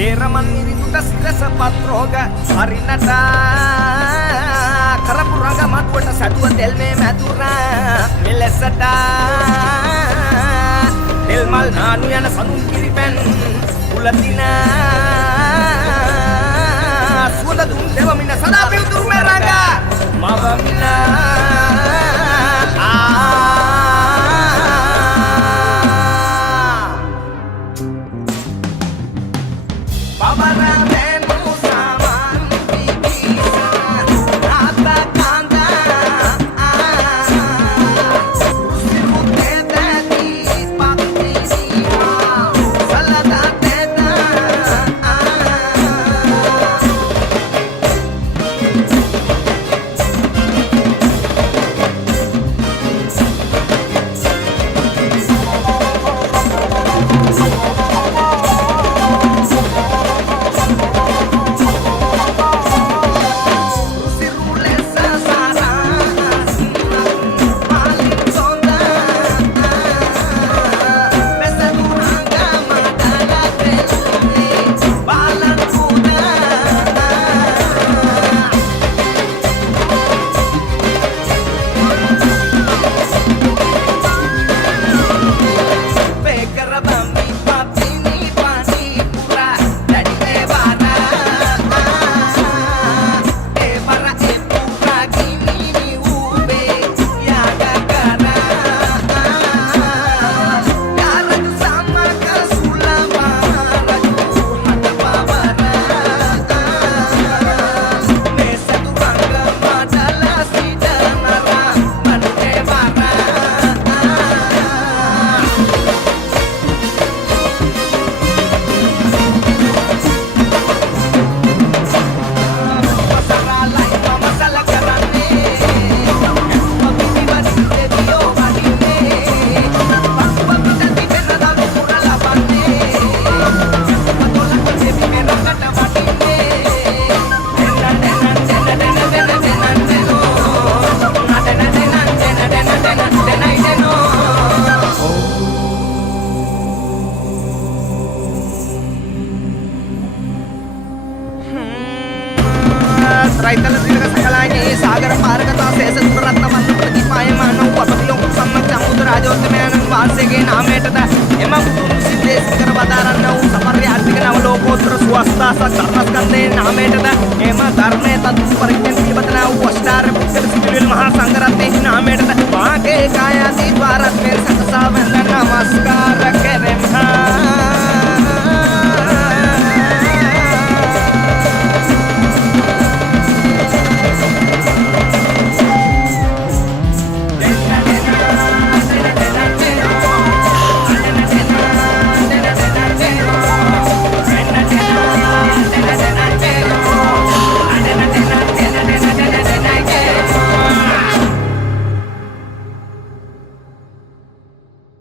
සේරමන් ඉරිදුට සිරස පත්‍රෝග හරිනට කරපුරඟ මඩුවට සැදුව තෙල් මේ මැදුරා මෙලෙසට තෙල් මල් නානු යන සඳුන් කිරිපැන් උලතින සුවඳ දුම් දෙවමින සදා පිවිතුරු මෙරඟ මවමින రైతల దీర్ఘ సకలాన్ని సాగర పారగత శేష సురత్న వంద ప్రతిపాయమానం వపతిలోక సమ్మత సముద్ర రాజోత్తమేన వార్షికే నామేటద ఎమ పుతును సిద్ధేశ్వర వదారన్నవు సపర్యార్థిక నవలోకోత్తర స్వస్థ సర్వస్కందే నామేటద ఎమ ధర్మే తత్ పరిజ్ఞంతి బదనావు అష్టార పుత్ర సివిల్ మహా సంగరతే నామేటద వాకే కాయాది ద్వారత్మే సకసా వందన నమస్కార